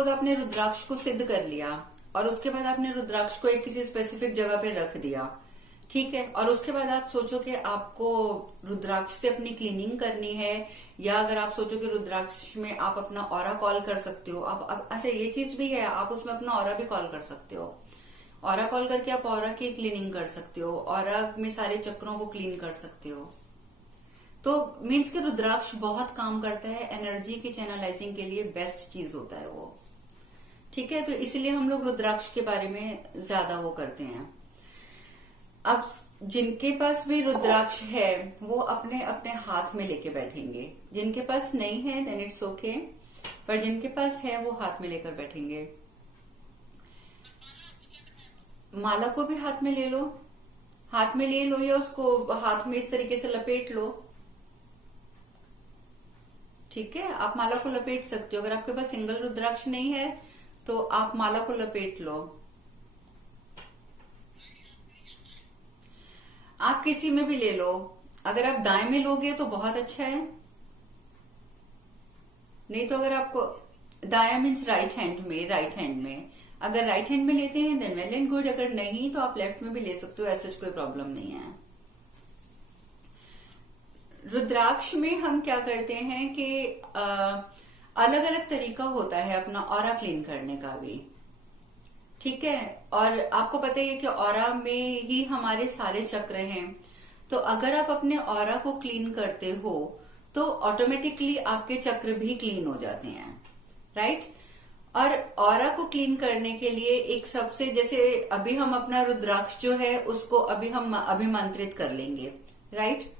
Suppose आपने रुद्राक्ष को सिद्ध कर लिया और उसके बाद आपने रुद्राक्ष को एक किसी स्पेसिफिक जगह पे रख दिया, ठीक है, और उसके बाद आप सोचो कि आपको रुद्राक्ष से अपनी क्लीनिंग करनी है, या अगर आप सोचो कि रुद्राक्ष में आप अपना ऑरा कॉल कर सकते हो, आप अच्छा ये चीज भी है, आप उसमें अपना ऑरा भी कॉल कर सकते हो। ऑरा कॉल करके आप ऑरा की क्लीनिंग कर सकते हो, ऑरा में सारे चक्रों को क्लीन कर सकते हो। तो मीन्स कि रुद्राक्ष बहुत काम करता है, एनर्जी की चैनलाइजिंग के लिए बेस्ट चीज होता है वो, ठीक है। तो इसलिए हम लोग रुद्राक्ष के बारे में ज्यादा वो करते हैं। अब जिनके पास भी रुद्राक्ष है वो अपने अपने हाथ में लेके बैठेंगे, जिनके पास नहीं है देन इट्स ओके, पर जिनके पास है वो हाथ में लेकर बैठेंगे। माला को भी हाथ में ले लो, हाथ में ले लो, या उसको हाथ में इस तरीके से लपेट लो, ठीक है। आप माला को लपेट सकते हो, अगर आपके पास सिंगल रुद्राक्ष नहीं है तो आप माला को लपेट लो। आप किसी में भी ले लो, अगर आप दाएं में लोगे तो बहुत अच्छा है, नहीं तो अगर आपको दाया मीन्स राइट हैंड में अगर राइट हैंड में लेते हैं देन वेल एंड गुड, अगर नहीं तो आप लेफ्ट में भी ले सकते हो, ऐसा कोई प्रॉब्लम नहीं है। रुद्राक्ष में हम क्या करते हैं कि अलग अलग तरीका होता है अपना ऑरा क्लीन करने का भी, ठीक है। और आपको पता ही है कि ऑरा में ही हमारे सारे चक्र हैं, तो अगर आप अपने ऑरा को क्लीन करते हो तो ऑटोमेटिकली आपके चक्र भी क्लीन हो जाते हैं, राइट। और ऑरा को क्लीन करने के लिए एक सबसे, जैसे अभी हम अपना रुद्राक्ष जो है उसको अभी हम अभिमंत्रित कर लेंगे, राइट।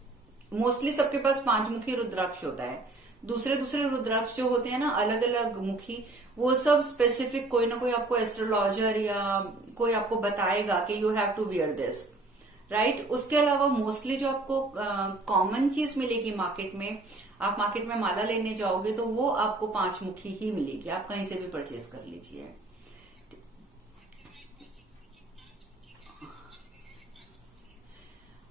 मोस्टली सबके पास 5 मुखी रुद्राक्ष होता है, दूसरे दूसरे रुद्राक्ष जो होते हैं ना अलग अलग मुखी, वो सब स्पेसिफिक कोई ना कोई आपको एस्ट्रोलॉजर या कोई आपको बताएगा कि you have to wear this, right. उसके अलावा मोस्टली जो आपको कॉमन चीज मिलेगी मार्केट में, आप मार्केट में माला लेने जाओगे तो वो आपको 5 मुखी ही मिलेगी, आप कहीं से भी परचेज कर लीजिए।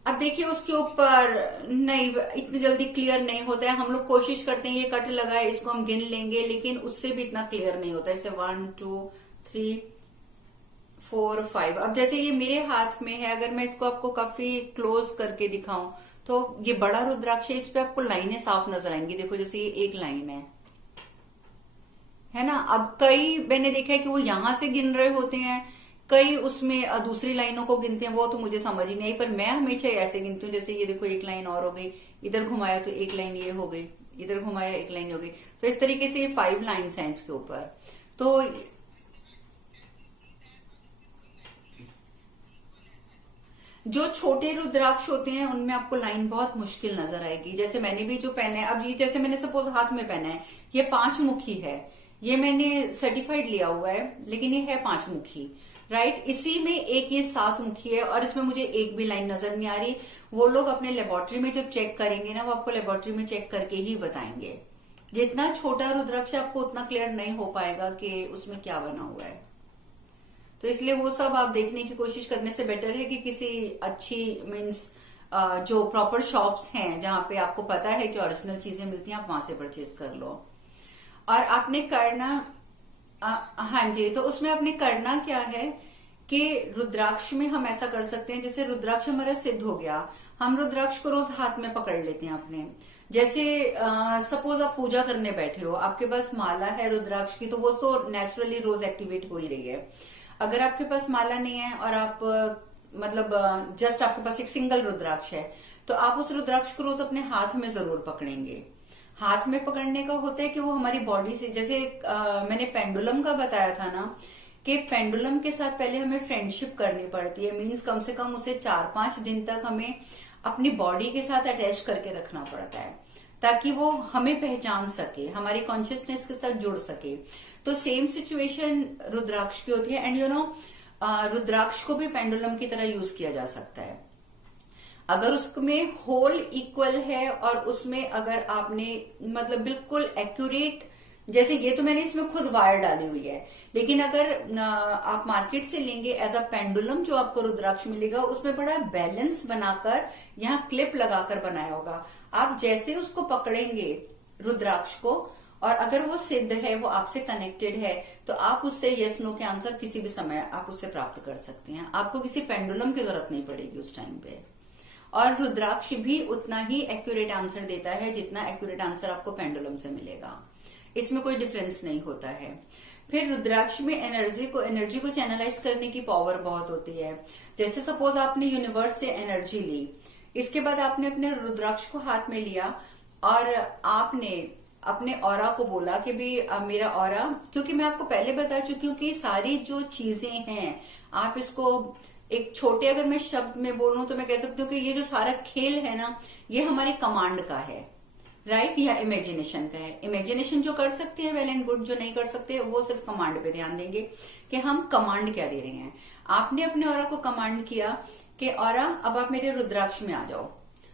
अब देखिए उसके ऊपर नहीं इतनी जल्दी क्लियर नहीं होता है, हम लोग कोशिश करते हैं ये कट लगाए इसको हम गिन लेंगे, लेकिन उससे भी इतना क्लियर नहीं होता है। जैसे 1 2 3 4 5, अब जैसे ये मेरे हाथ में है, अगर मैं इसको आपको काफी क्लोज करके दिखाऊं तो ये बड़ा रुद्राक्ष है, इस पे आपको लाइनें साफ नजर आएंगी, देखो जैसे ये एक लाइन है ना। अब कई मैंने देखा है कि वो यहां से गिन रहे होते हैं, कई उसमें दूसरी लाइनों को गिनते हैं, वो तो मुझे समझ ही नहीं आई, पर मैं हमेशा ऐसे गिनती हूँ। जैसे ये देखो एक लाइन और हो गई, इधर घुमाया तो एक लाइन ये हो गई, इधर घुमाया एक लाइन हो गई, तो इस तरीके से ये 5 लाइन्स हैं इसके ऊपर। तो जो छोटे रुद्राक्ष होते हैं उनमें आपको लाइन बहुत मुश्किल नजर आएगी। जैसे मैंने भी जो पहना है, अब ये जैसे मैंने सपोज हाथ में पहना है, ये 5 मुखी है, ये मैंने सर्टिफाइड लिया हुआ है, लेकिन ये है 5 मुखी, राइट। इसी में एक ये 7 मुखी है और इसमें मुझे एक भी लाइन नजर नहीं आ रही। वो लोग अपने लेबोरेटरी में जब चेक करेंगे ना, वो आपको लेबोरेटरी में चेक करके ही बताएंगे। जितना छोटा रुद्राक्ष आपको उतना क्लियर नहीं हो पाएगा कि उसमें क्या बना हुआ है, तो इसलिए वो सब आप देखने की कोशिश करने से बेटर है कि किसी अच्छी मीन्स जो प्रॉपर शॉप्स हैं जहां पे आपको पता है कि ओरिजिनल चीजें मिलती हैं, आप वहां से परचेज कर लो। और आपने करना हाँ जी, तो उसमें आपने करना क्या है कि रुद्राक्ष में हम ऐसा कर सकते हैं, जैसे रुद्राक्ष हमारा सिद्ध हो गया, हम रुद्राक्ष को रोज हाथ में पकड़ लेते हैं अपने। जैसे सपोज आप पूजा करने बैठे हो, आपके पास माला है रुद्राक्ष की, तो वो तो नेचुरली रोज एक्टिवेट हो ही रही है। अगर आपके पास माला नहीं है और आप मतलब जस्ट आपके पास एक सिंगल रुद्राक्ष है, तो आप उस रुद्राक्ष को रोज अपने हाथ में जरूर पकड़ेंगे। हाथ में पकड़ने का होता है कि वो हमारी बॉडी से, जैसे मैंने पेंडुलम का बताया था ना, कि पेंडुलम के साथ पहले हमें फ्रेंडशिप करनी पड़ती है, मीन्स कम से कम उसे 4-5 दिन तक हमें अपनी बॉडी के साथ अटैच करके रखना पड़ता है, ताकि वो हमें पहचान सके, हमारी कॉन्शियसनेस के साथ जुड़ सके। तो सेम सिचुएशन रुद्राक्ष की होती है। एंड यू नो रुद्राक्ष को भी पेंडुलम की तरह यूज किया जा सकता है। अगर उसमें होल इक्वल है और उसमें अगर आपने मतलब बिल्कुल एक्यूरेट, जैसे ये तो मैंने इसमें खुद वायर डाली हुई है, लेकिन अगर आप मार्केट से लेंगे एज अ पेंडुलम, जो आपको रुद्राक्ष मिलेगा उसमें बड़ा बैलेंस बनाकर यहाँ क्लिप लगाकर बनाया होगा। आप जैसे उसको पकड़ेंगे रुद्राक्ष को, और अगर वो सिद्ध है, वो आपसे कनेक्टेड है, तो आप उससे यस नो के आंसर किसी भी समय आप उससे प्राप्त कर सकते हैं। आपको किसी पेंडुलम की जरूरत नहीं पड़ेगी उस टाइम पे। और रुद्राक्ष भी उतना ही एक्यूरेट आंसर देता है जितना एक्यूरेट आंसर आपको पेंडुलम से मिलेगा। इसमें कोई डिफरेंस नहीं होता है। फिर रुद्राक्ष में एनर्जी को चैनलाइज करने की पावर बहुत होती है। जैसे सपोज आपने यूनिवर्स से एनर्जी ली, इसके बाद आपने अपने रुद्राक्ष को हाथ में लिया और आपने अपने ऑरा को बोला कि भी मेरा ऑरा, क्योंकि मैं आपको पहले बता चुकी हूँ कि सारी जो चीजें हैं, आप इसको एक छोटे अगर मैं शब्द में बोलूं तो मैं कह सकती हूँ कि ये जो सारा खेल है ना, ये हमारे कमांड का है, राइट, या इमेजिनेशन का है। इमेजिनेशन जो कर सकते हैं वेल एंड गुड, जो नहीं कर सकते वो सिर्फ कमांड पे ध्यान देंगे कि हम कमांड क्या दे रहे हैं। आपने अपने ऑरा को कमांड किया कि ऑरा अब आप मेरे रुद्राक्ष में आ जाओ,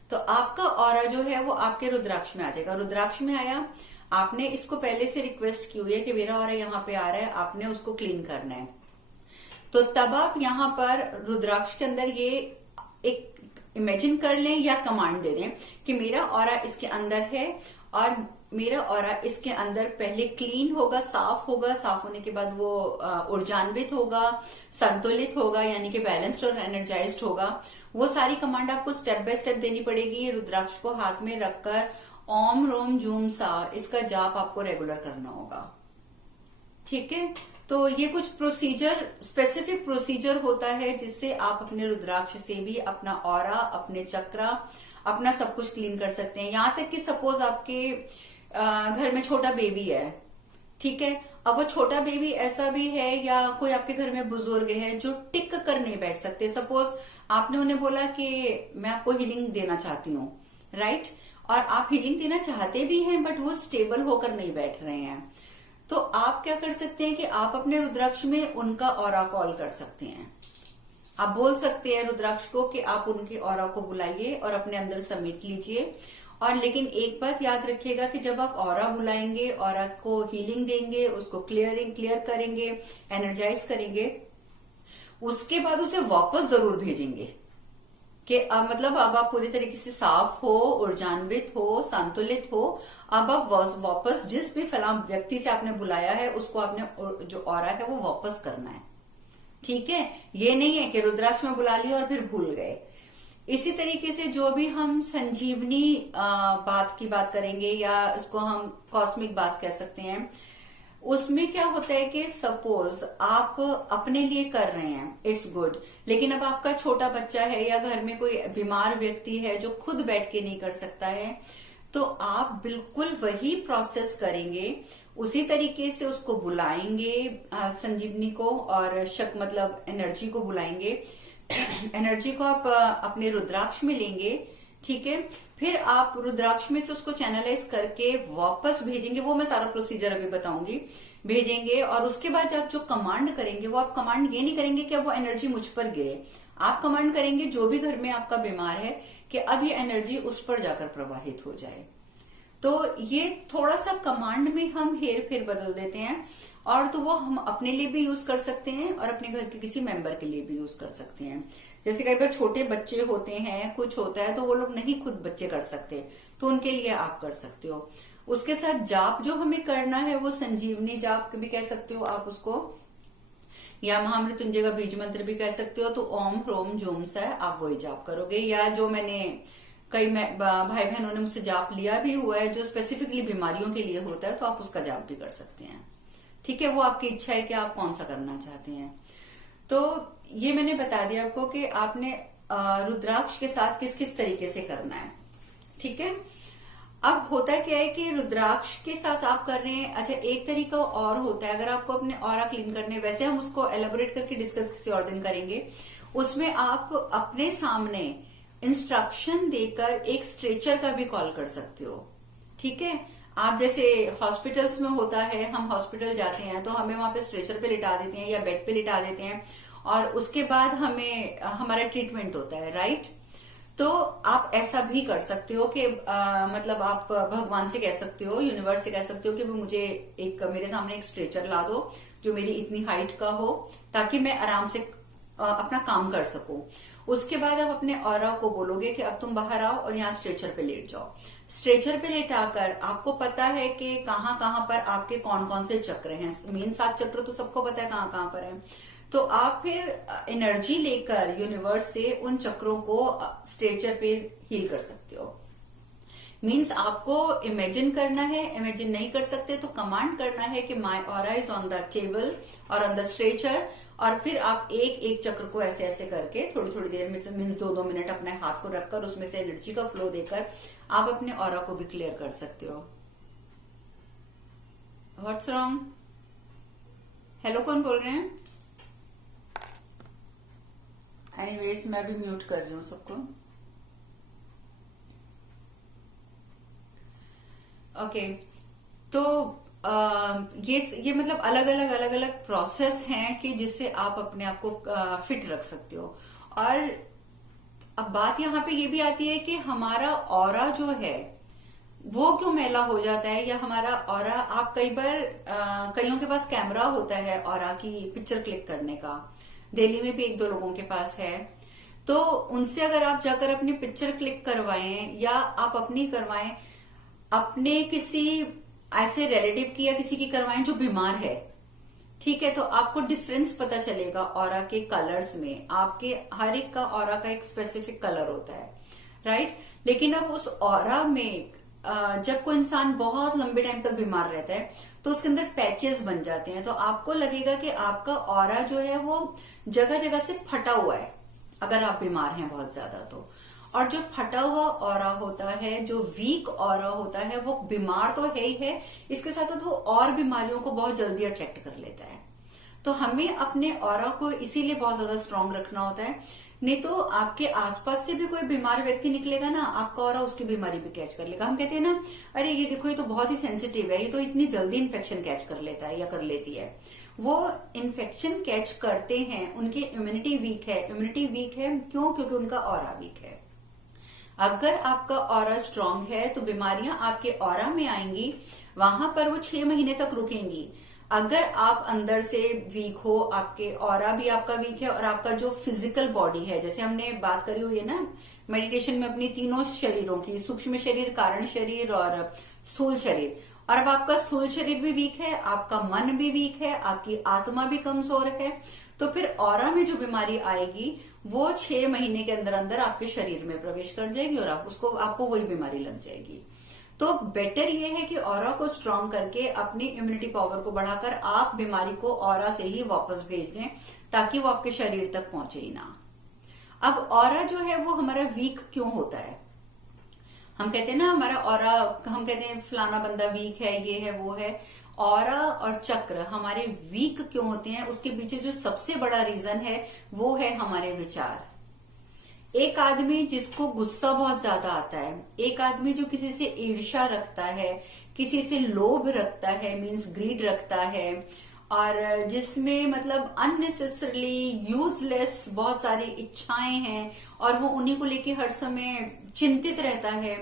तो आपका ऑरा जो है वो आपके रुद्राक्ष में आ जाएगा। रुद्राक्ष में आया, आपने इसको पहले से रिक्वेस्ट की हुई है कि मेरा ऑरा यहाँ पे आ रहा है, आपने उसको क्लीन करना है, तो तब आप यहाँ पर रुद्राक्ष के अंदर ये एक इमेजिन कर लें या कमांड दे दें कि मेरा ऑरा इसके अंदर है और मेरा ऑरा इसके अंदर पहले क्लीन होगा, साफ होगा, साफ होने के बाद वो ऊर्जान्वित होगा, संतुलित होगा, यानी कि बैलेंस्ड और एनर्जाइज्ड होगा। वो सारी कमांड आपको स्टेप बाय स्टेप देनी पड़ेगी। रुद्राक्ष को हाथ में रखकर ओम रोम जूम सा इसका जाप आपको रेगुलर करना होगा, ठीक है। तो ये कुछ प्रोसीजर, स्पेसिफिक प्रोसीजर होता है जिससे आप अपने रुद्राक्ष से भी अपना ऑरा, अपने चक्रा, अपना सब कुछ क्लीन कर सकते हैं। यहां तक कि सपोज आपके घर में छोटा बेबी है, ठीक है, अब वो छोटा बेबी ऐसा भी है या कोई आपके घर में बुजुर्ग है जो टिक कर नहीं बैठ सकते। सपोज आपने उन्हें बोला कि मैं आपको हीलिंग देना चाहती हूँ, राइट, और आप हीलिंग देना चाहते भी हैं बट वो स्टेबल होकर नहीं बैठ रहे हैं, तो आप क्या कर सकते हैं कि आप अपने रुद्राक्ष में उनका ऑरा कॉल कर सकते हैं। आप बोल सकते हैं रुद्राक्ष को कि आप उनके ऑरा को बुलाइए और अपने अंदर समेट लीजिए। और लेकिन एक बात याद रखिएगा कि जब आप ऑरा बुलाएंगे, ऑरा को हीलिंग देंगे, उसको क्लियर करेंगे, एनर्जाइज करेंगे, उसके बाद उसे वापस जरूर भेजेंगे कि मतलब अब आप पूरी तरीके से साफ हो, ऊर्जान्वित हो, संतुलित हो। अब आप वापस जिस भी फलां व्यक्ति से आपने बुलाया है उसको आपने जो ऑरा है वो वापस करना है, ठीक है। ये नहीं है कि रुद्राक्ष में बुला लिया और फिर भूल गए। इसी तरीके से जो भी हम संजीवनी बात की बात करेंगे या उसको हम कॉस्मिक बात कह सकते हैं, उसमें क्या होता है कि सपोज आप अपने लिए कर रहे हैं, इट्स गुड, लेकिन अब आपका छोटा बच्चा है या घर में कोई बीमार व्यक्ति है जो खुद बैठ के नहीं कर सकता है, तो आप बिल्कुल वही प्रोसेस करेंगे, उसी तरीके से उसको बुलाएंगे संजीवनी को, और मतलब एनर्जी को बुलाएंगे। एनर्जी को आप अपने रुद्राक्ष में लेंगे, ठीक है, फिर आप रुद्राक्ष में से उसको चैनलाइज करके वापस भेजेंगे। वो मैं सारा प्रोसीजर अभी बताऊंगी, भेजेंगे। और उसके बाद आप जो कमांड करेंगे, वो आप कमांड ये नहीं करेंगे कि अब वो एनर्जी मुझ पर गिरे, आप कमांड करेंगे जो भी घर में आपका बीमार है कि अब ये एनर्जी उस पर जाकर प्रवाहित हो जाए। तो ये थोड़ा सा कमांड में हम हेर फेर बदल देते हैं, और तो वो हम अपने लिए भी यूज कर सकते हैं और अपने घर के किसी मेंबर के लिए भी यूज कर सकते हैं। जैसे कई बार छोटे बच्चे होते हैं, कुछ होता है तो वो लोग नहीं खुद बच्चे कर सकते, तो उनके लिए आप कर सकते हो। उसके साथ जाप जो हमें करना है वो संजीवनी जाप भी कह सकते हो आप उसको, या महामृत्युंजय का बीज मंत्र भी कह सकते हो। तो ओम ह्रोम जूम सा आप वही जाप करोगे, या जो मैंने कई भाई बहनों ने मुझसे जाप लिया भी हुआ है जो स्पेसिफिकली बीमारियों के लिए होता है, तो आप उसका जाप भी कर सकते हैं, ठीक है। वो आपकी इच्छा है कि आप कौन सा करना चाहते हैं। तो ये मैंने बता दिया आपको कि आपने रुद्राक्ष के साथ किस किस तरीके से करना है, ठीक है। अब होता क्या है कि रुद्राक्ष के साथ आप कर रहे हैं, अच्छा एक तरीका और होता है अगर आपको अपने ऑरा क्लीन करने, वैसे हम उसको एलेबोरेट करके डिस्कस किसी और दिन करेंगे। उसमें आप अपने सामने इंस्ट्रक्शन देकर एक स्ट्रेचर का भी कॉल कर सकते हो, ठीक है। आप जैसे हॉस्पिटल्स में होता है, हम हॉस्पिटल जाते हैं तो हमें वहां पे स्ट्रेचर पे लिटा देते हैं या बेड पे लिटा देते हैं, और उसके बाद हमें हमारा ट्रीटमेंट होता है, राइट। तो आप ऐसा भी कर सकते हो कि मतलब आप भगवान से कह सकते हो, यूनिवर्स से कह सकते हो कि वो मुझे मेरे सामने एक स्ट्रेचर ला दो जो मेरी इतनी हाइट का हो, ताकि मैं आराम से अपना काम कर सको। उसके बाद आप अपने ऑरा को बोलोगे कि अब तुम बाहर आओ और यहाँ स्ट्रेचर पे लेट जाओ। स्ट्रेचर पे लेटाकर आपको पता है कि कहाँ कहाँ पर आपके कौन कौन से चक्र हैं। मेन 7 चक्र तो सबको पता है कहाँ कहाँ पर है। तो आप फिर एनर्जी लेकर यूनिवर्स से उन चक्रों को स्ट्रेचर पे हील कर सकते हो। मीन्स आपको इमेजिन करना है, इमेजिन नहीं कर सकते तो कमांड करना है कि my aura is on the table और ऑन द स्ट्रेचर, और फिर आप एक एक चक्र को ऐसे ऐसे करके थोड़ी थोड़ी देर में, तो मीन्स 2-2 मिनट अपने हाथ को रखकर उसमें से एनर्जी का फ्लो देकर आप अपने ऑरा को भी क्लियर कर सकते हो। What's wrong? हेलो कौन बोल रहे हैं? एनीवेज मैं भी म्यूट कर रही हूँ सबको। ओके तो ये मतलब अलग अलग प्रोसेस हैं कि जिससे आप अपने आप को फिट रख सकते हो। और अब बात यहाँ पे ये भी आती है कि हमारा ऑरा जो है वो क्यों मैला हो जाता है, या हमारा ऑरा, आप कई बार कईयों के पास कैमरा होता है ऑरा की पिक्चर क्लिक करने का, दिल्ली में भी 1-2 लोगों के पास है। तो उनसे अगर आप जाकर अपनी पिक्चर क्लिक करवाएं या आप अपनी करवाएं, अपने किसी ऐसे रिलेटिव की या किसी की करवाएं जो बीमार है, ठीक है, तो आपको डिफरेंस पता चलेगा ऑरा के कलर्स में। आपके हर एक का ऑरा का एक स्पेसिफिक कलर होता है, राइट। लेकिन अब उस ऑरा में जब कोई इंसान बहुत लंबे टाइम तक बीमार रहता है तो उसके अंदर पैचेस बन जाते हैं, तो आपको लगेगा कि आपका ऑरा जो है वो जगह जगह से फटा हुआ है अगर आप बीमार हैं बहुत ज्यादा तो। और जो फटा हुआ ऑरा होता है, जो वीक ऑरा होता है, वो बीमार तो है ही है, इसके साथ साथ वो और बीमारियों को बहुत जल्दी अट्रैक्ट कर लेता है। तो हमें अपने ऑरा को इसीलिए बहुत ज्यादा स्ट्रांग रखना होता है, नहीं तो आपके आसपास से भी कोई बीमार व्यक्ति निकलेगा ना, आपका ऑरा उसकी बीमारी भी कैच कर लेगा। हम कहते हैं ना, अरे ये देखो ये तो बहुत ही सेंसिटिव है, ये तो इतनी जल्दी इन्फेक्शन कैच कर लेता है या कर लेती है। वो इन्फेक्शन कैच करते हैं, उनकी इम्यूनिटी वीक है। इम्यूनिटी वीक है क्यों? क्योंकि उनका ऑरा वीक है। अगर आपका ऑरा स्ट्रांग है तो बीमारियां आपके ऑरा में आएंगी, वहां पर वो 6 महीने तक रुकेंगी। अगर आप अंदर से वीक हो, आपके ऑरा भी आपका वीक है, और आपका जो फिजिकल बॉडी है, जैसे हमने बात करी हुई है ना मेडिटेशन में अपनी तीनों शरीरों की, सूक्ष्म शरीर, कारण शरीर और स्थूल शरीर, और अब आपका स्थूल शरीर भी वीक है, आपका मन भी वीक है, आपकी आत्मा भी कमजोर है, तो फिर ऑरा में जो बीमारी आएगी वो 6 महीने के अंदर अंदर आपके शरीर में प्रवेश कर जाएगी और आपको वही बीमारी लग जाएगी। तो बेटर ये है कि ऑरा को स्ट्रांग करके अपनी इम्यूनिटी पावर को बढ़ाकर आप बीमारी को ऑरा से ही वापस भेज दें, ताकि वो आपके शरीर तक पहुंचे ही ना। अब ऑरा जो है वो हमारा वीक क्यों होता है? हम कहते हैं ना हमारा ऑरा, हम कहते हैं फलाना बंदा वीक है, ये है वो है। ऑरा और चक्र हमारे वीक क्यों होते हैं, उसके पीछे जो सबसे बड़ा रीजन है वो है हमारे विचार। एक आदमी जिसको गुस्सा बहुत ज्यादा आता है, एक आदमी जो किसी से ईर्ष्या रखता है, किसी से लोभ रखता है, मीन्स ग्रीड रखता है, और जिसमें मतलब अननेसेसरली यूजलेस बहुत सारी इच्छाएं हैं और वो उन्हीं को लेके हर समय चिंतित रहता है,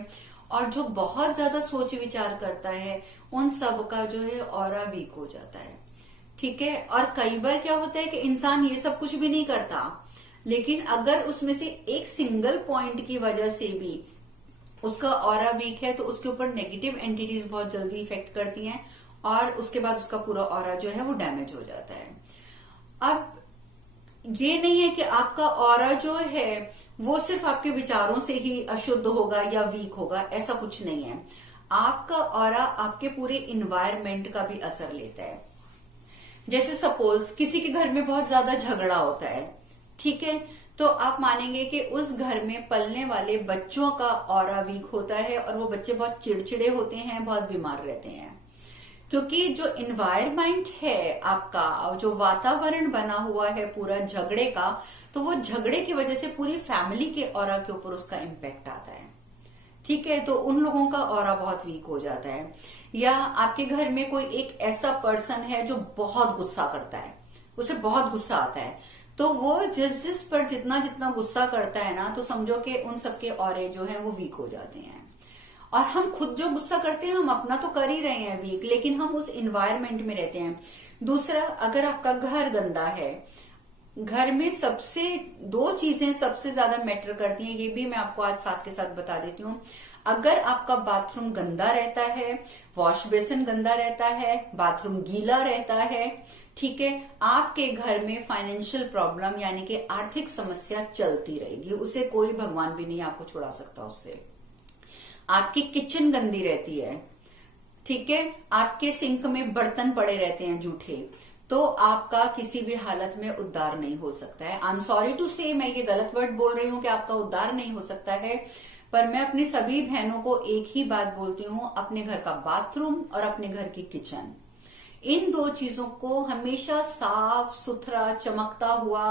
और जो बहुत ज्यादा सोच विचार करता है, उन सब का जो है ऑरा वीक हो जाता है, ठीक है। और कई बार क्या होता है कि इंसान ये सब कुछ भी नहीं करता, लेकिन अगर उसमें से एक सिंगल पॉइंट की वजह से भी उसका ऑरा वीक है तो उसके ऊपर नेगेटिव एंटिटीज बहुत जल्दी इफेक्ट करती हैं, और उसके बाद उसका पूरा ऑरा जो है वो डैमेज हो जाता है। अब ये नहीं है कि आपका ऑरा जो है वो सिर्फ आपके विचारों से ही अशुद्ध होगा या वीक होगा, ऐसा कुछ नहीं है। आपका ऑरा आपके पूरे इन्वायरमेंट का भी असर लेता है। जैसे सपोज किसी के घर में बहुत ज्यादा झगड़ा होता है, ठीक है, तो आप मानेंगे कि उस घर में पलने वाले बच्चों का ऑरा वीक होता है और वो बच्चे बहुत चिड़चिड़े होते हैं, बहुत बीमार रहते हैं, क्योंकि जो इन्वायरमेंट है आपका, जो वातावरण बना हुआ है पूरा झगड़े का, तो वो झगड़े की वजह से पूरी फैमिली के ऑरा के ऊपर उसका इम्पैक्ट आता है, ठीक है। तो उन लोगों का ऑरा बहुत वीक हो जाता है। या आपके घर में कोई एक ऐसा पर्सन है जो बहुत गुस्सा करता है, उसे बहुत गुस्सा आता है, तो वो जिस पर जितना जितना गुस्सा करता है ना, तो समझो कि उन सबके ऑरे जो है वो वीक हो जाते हैं। और हम खुद जो गुस्सा करते हैं, हम अपना तो कर ही रहे हैं वीक, लेकिन हम उस इन्वायरमेंट में रहते हैं। दूसरा, अगर आपका घर गंदा है, घर में सबसे दो चीजें सबसे ज्यादा मैटर करती हैं, ये भी मैं आपको आज साथ के साथ बता देती हूँ। अगर आपका बाथरूम गंदा रहता है, वॉश बेसिन गंदा रहता है, बाथरूम गीला रहता है, ठीक है, आपके घर में फाइनेंशियल प्रॉब्लम यानी कि आर्थिक समस्या चलती रहेगी, उसे कोई भगवान भी नहीं आपको छुड़ा सकता उससे। आपकी किचन गंदी रहती है, ठीक है, आपके सिंक में बर्तन पड़े रहते हैं जूठे, तो आपका किसी भी हालत में उद्धार नहीं हो सकता है। आई एम सॉरी टू से, मैं ये गलत वर्ड बोल रही हूं कि आपका उद्धार नहीं हो सकता है, पर मैं अपनी सभी बहनों को एक ही बात बोलती हूं, अपने घर का बाथरूम और अपने घर की किचन, इन दो चीजों को हमेशा साफ सुथरा चमकता हुआ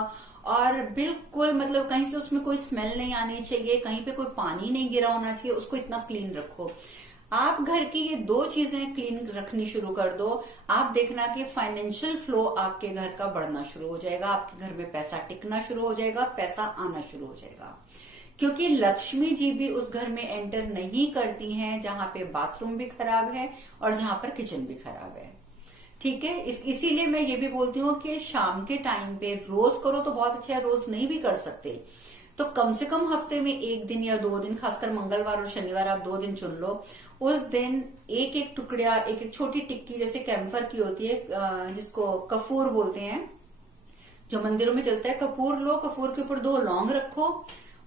और बिल्कुल मतलब कहीं से उसमें कोई स्मेल नहीं आनी चाहिए, कहीं पे कोई पानी नहीं गिरा होना चाहिए, उसको इतना क्लीन रखो। आप घर की ये दो चीजें क्लीन रखनी शुरू कर दो, आप देखना कि फाइनेंशियल फ्लो आपके घर का बढ़ना शुरू हो जाएगा, आपके घर में पैसा टिकना शुरू हो जाएगा, पैसा आना शुरू हो जाएगा। क्योंकि लक्ष्मी जी भी उस घर में एंटर नहीं करती हैं जहां पे बाथरूम भी खराब है और जहां पर किचन भी खराब है, ठीक है। इसीलिए मैं ये भी बोलती हूँ कि शाम के टाइम पे रोज करो तो बहुत अच्छा है, रोज नहीं भी कर सकते तो कम से कम हफ्ते में एक दिन या 2 दिन, खासकर मंगलवार और शनिवार आप 2 दिन चुन लो, उस दिन एक एक टुकड़ा, एक एक छोटी टिक्की जैसे कैम्फर की होती है जिसको कपूर बोलते हैं, जो मंदिरों में चलता है, कपूर लो, कपूर के ऊपर 2 लौंग रखो,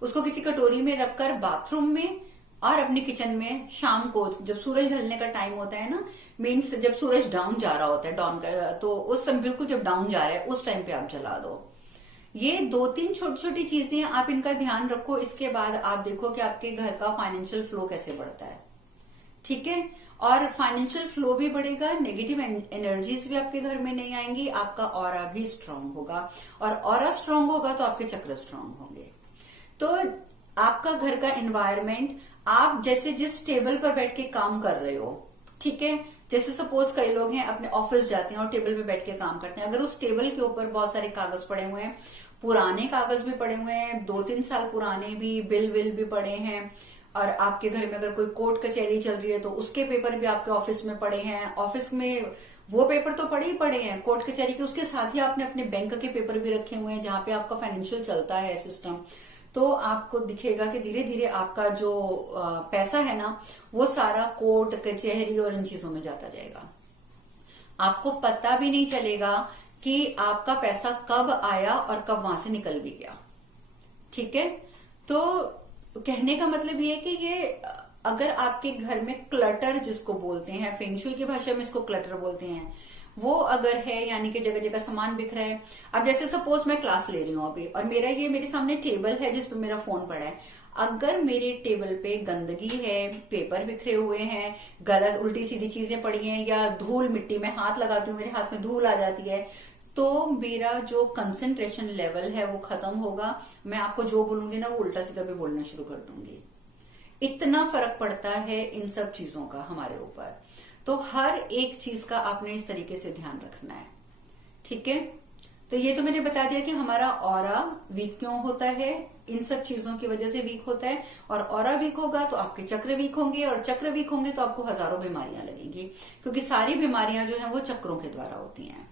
उसको किसी कटोरी में रखकर बाथरूम में और अपनी किचन में शाम को जब सूरज ढलने का टाइम होता है ना, मीन्स जब सूरज डाउन जा रहा होता है, डाउन का, तो उस समय बिल्कुल जब डाउन जा रहा है उस टाइम पे आप जला दो। ये 2-3 छोटी छोटी चीजें आप इनका ध्यान रखो, इसके बाद आप देखो कि आपके घर का फाइनेंशियल फ्लो कैसे बढ़ता है, ठीक है। और फाइनेंशियल फ्लो भी बढ़ेगा, नेगेटिव एनर्जीज भी आपके घर में नहीं आएंगी, आपका ऑरा भी स्ट्रांग होगा, और ऑरा स्ट्रांग होगा तो आपके चक्र स्ट्रांग होंगे। तो आपका घर का एनवायरमेंट, आप जैसे जिस टेबल पर बैठ के काम कर रहे हो, ठीक है, जैसे सपोज कई लोग हैं अपने ऑफिस जाते हैं और टेबल पे बैठ के काम करते हैं, अगर उस टेबल के ऊपर बहुत सारे कागज पड़े हुए हैं, पुराने कागज भी पड़े हुए हैं, 2-3 साल पुराने भी, बिल विल भी पड़े हैं, और आपके घर में अगर कोई कोर्ट कचहरी चल रही है तो उसके पेपर भी आपके ऑफिस में पड़े हैं, ऑफिस में वो पेपर तो पड़े ही पड़े हैं कोर्ट कचहरी के, उसके साथ ही आपने अपने बैंक के पेपर भी रखे हुए हैं जहां पे आपका फाइनेंशियल चलता है सिस्टम, तो आपको दिखेगा कि धीरे धीरे आपका जो पैसा है ना वो सारा कोर्ट कचहरी और इन चीजों में जाता जाएगा, आपको पता भी नहीं चलेगा कि आपका पैसा कब आया और कब वहां से निकल भी गया, ठीक है। तो कहने का मतलब ये है कि ये अगर आपके घर में क्लटर जिसको बोलते हैं, फेंगशुई की भाषा में इसको क्लटर बोलते हैं, वो अगर है यानी कि जगह जगह सामान बिख रहा है। अब जैसे सपोज मैं क्लास ले रही हूँ अभी और मेरे सामने टेबल है जिसपे मेरा फोन पड़ा है, अगर मेरे टेबल पे गंदगी है, पेपर बिखरे हुए हैं, गलत उल्टी सीधी चीजें पड़ी हैं, या धूल मिट्टी में हाथ लगाती हूँ मेरे हाथ में धूल आ जाती है, तो मेरा जो कंसंट्रेशन लेवल है वो खत्म होगा, मैं आपको जो बोलूंगी ना वो उल्टा सीधा भी बोलना शुरू कर दूंगी। इतना फर्क पड़ता है इन सब चीजों का हमारे ऊपर, तो हर एक चीज का आपने इस तरीके से ध्यान रखना है, ठीक है। तो ये तो मैंने बता दिया कि हमारा ऑरा वीक क्यों होता है, इन सब चीजों की वजह से वीक होता है, और ऑरा वीक होगा तो आपके चक्र वीक होंगे, और चक्र वीक होंगे तो आपको हजारों बीमारियां लगेंगी, क्योंकि सारी बीमारियां जो है वो चक्रों के द्वारा होती हैं।